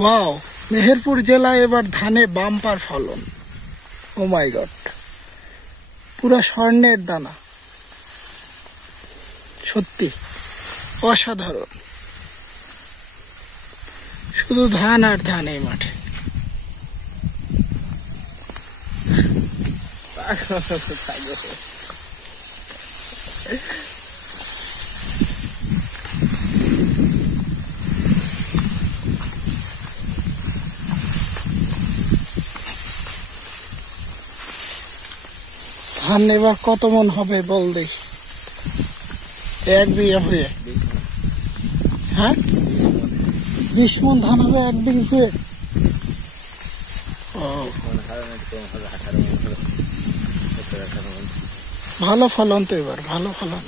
ওয়াও, মেহেরপুর জেলায় এবার ধানে বাম্পার ফলন। ও মাই গড, পুরা স্বর্ণের দানা, সত্যি অসাধারণ। শুধু ধান আর ধান এই মাঠে। ধান এবার কত মন হবে বল দেখি, 1 বিঘা হয়ে? হ্যাঁ, 20 মন ধান হবে 1 বিঘা হয়ে। ভালো ফলন তো এবার, ভালো ফলন।